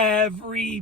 Everybody,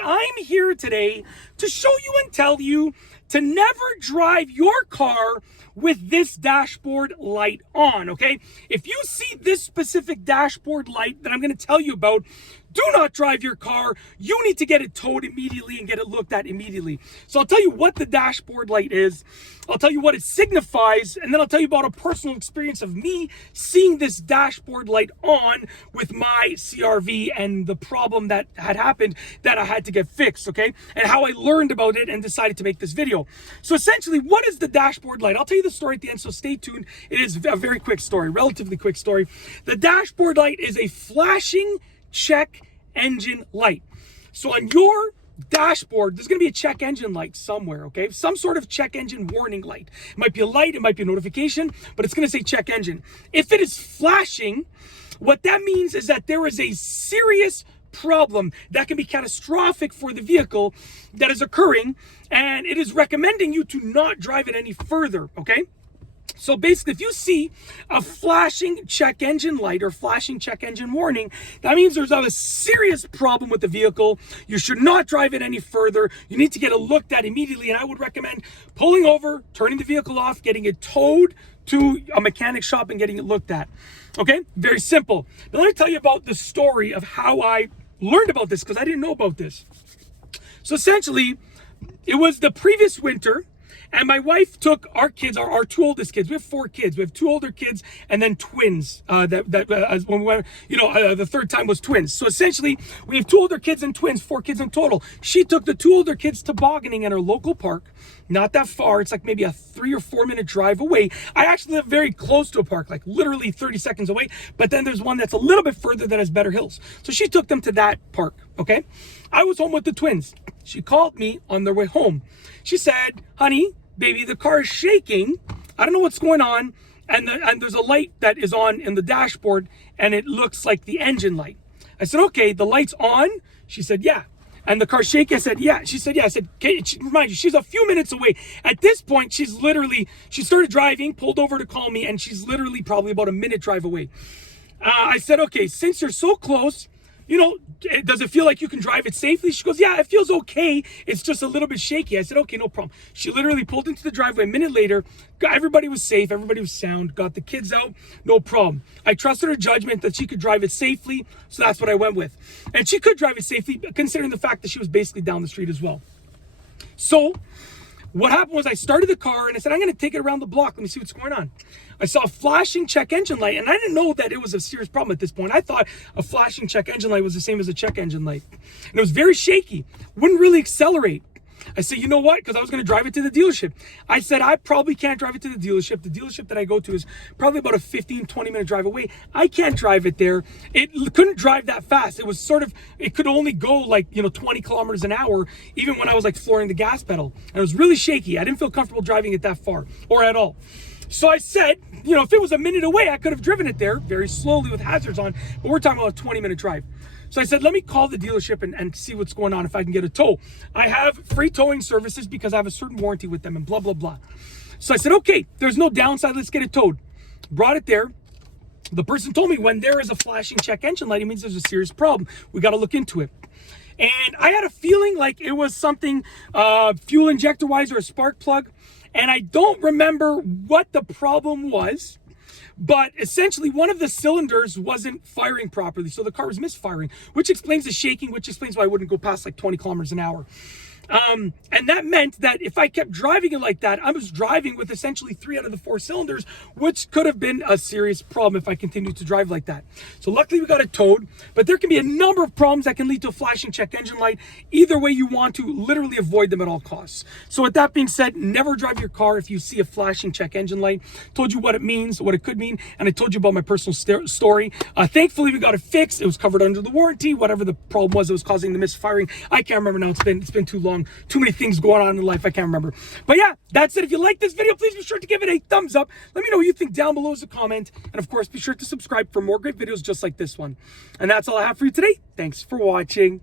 I'm here today to show you and tell you to never drive your car with this dashboard light on, okay? If you see this specific dashboard light that I'm going to tell you about, do not drive your car. You need to get it towed immediately and get it looked at immediately. So I'll tell you what the dashboard light is. I'll tell you what it signifies, and then I'll tell you about a personal experience of me seeing this dashboard light on with my CRV and the problem that had happened that I had to get fixed, okay? And how I learned about it and decided to make this video. So essentially, what is the dashboard light? I'll tell you the story at the end, so stay tuned. It is a very quick story, relatively quick story. The dashboard light is a flashing check engine light. So on your dashboard, there's going to be a check engine light somewhere, okay? Some sort of check engine warning light. It might be a light, it might be a notification, but it's going to say check engine. If it is flashing, what that means is that there is a serious problem that can be catastrophic for the vehicle that is occurring, and it is recommending you to not drive it any further, okay? So basically, if you see a flashing check engine light or flashing check engine warning, that means there's a serious problem with the vehicle. You should not drive it any further. You need to get it looked at immediately. And I would recommend pulling over, turning the vehicle off, getting it towed to a mechanic shop and getting it looked at. Okay, very simple. Now let me tell you about the story of how I learned about this, because I didn't know about this. So essentially, it was the previous winter. And my wife took our kids, our two oldest kids. We have 4 kids. We have 2 older kids and then twins. When we went, the third time was twins. So essentially, we have 2 older kids and twins, 4 kids in total. She took the 2 older kids tobogganing at her local park. Not that far. It's like maybe a 3 or 4 minute drive away. I actually live very close to a park, like literally 30 seconds away. But then there's one that's a little bit further that has better hills. So she took them to that park, okay? I was home with the twins. She called me on their way home. She said, honey, baby, the car is shaking. I don't know what's going on. And there's a light that is on in the dashboard, and it looks like the engine light. I said, okay, the light's on? She said, yeah. And the car's shaking? I said, yeah. She said, yeah. I said, okay, mind you, she's a few minutes away. At this point, she started driving, pulled over to call me, and she's literally probably about a minute drive away. I said, okay, since you're so close, does it feel like you can drive it safely? She goes, yeah, it feels okay. It's just a little bit shaky. I said, okay, no problem. She literally pulled into the driveway. A minute later, everybody was safe. Everybody was sound. Got the kids out. No problem. I trusted her judgment that she could drive it safely. So that's what I went with. And she could drive it safely, considering the fact that she was basically down the street as well. So what happened was I started the car and I said, I'm going to take it around the block. Let me see what's going on. I saw a flashing check engine light, and I didn't know that it was a serious problem at this point. I thought a flashing check engine light was the same as a check engine light. And it was very shaky. Wouldn't really accelerate. I said, you know what? Because I was going to drive it to the dealership. I said, I probably can't drive it to the dealership. The dealership that I go to is probably about a 15, 20 minute drive away. I can't drive it there. It couldn't drive that fast. It was it could only go like, 20 kilometers an hour, even when I was like flooring the gas pedal. And it was really shaky. I didn't feel comfortable driving it that far or at all. So I said, if it was a minute away, I could have driven it there very slowly with hazards on, but we're talking about a 20-minute drive. So I said, let me call the dealership and see what's going on, if I can get a tow. I have free towing services because I have a certain warranty with them and blah, blah, blah. So I said, okay, there's no downside. Let's get it towed. Brought it there. The person told me when there is a flashing check engine light, it means there's a serious problem. We got to look into it. And I had a feeling like it was something fuel injector wise or a spark plug. And I don't remember what the problem was, but essentially one of the cylinders wasn't firing properly. So the car was misfiring, which explains the shaking, which explains why I wouldn't go past like 20 kilometers an hour. And that meant that if I kept driving it like that, I was driving with essentially 3 out of the 4 cylinders, which could have been a serious problem if I continued to drive like that. So luckily we got it towed, but there can be a number of problems that can lead to a flashing check engine light. Either way, you want to literally avoid them at all costs. So with that being said, never drive your car if you see a flashing check engine light. Told you what it means, what it could mean, and I told you about my personal story. Thankfully, we got it fixed. It was covered under the warranty. Whatever the problem was that was causing the misfiring, I can't remember now. It's been too long. Too many things going on in life, I can't remember. But yeah, that's it. If you like this video, please be sure to give it a thumbs up. Let me know what you think down below as a comment. And of course, be sure to subscribe for more great videos just like this one. And that's all I have for you today. Thanks for watching.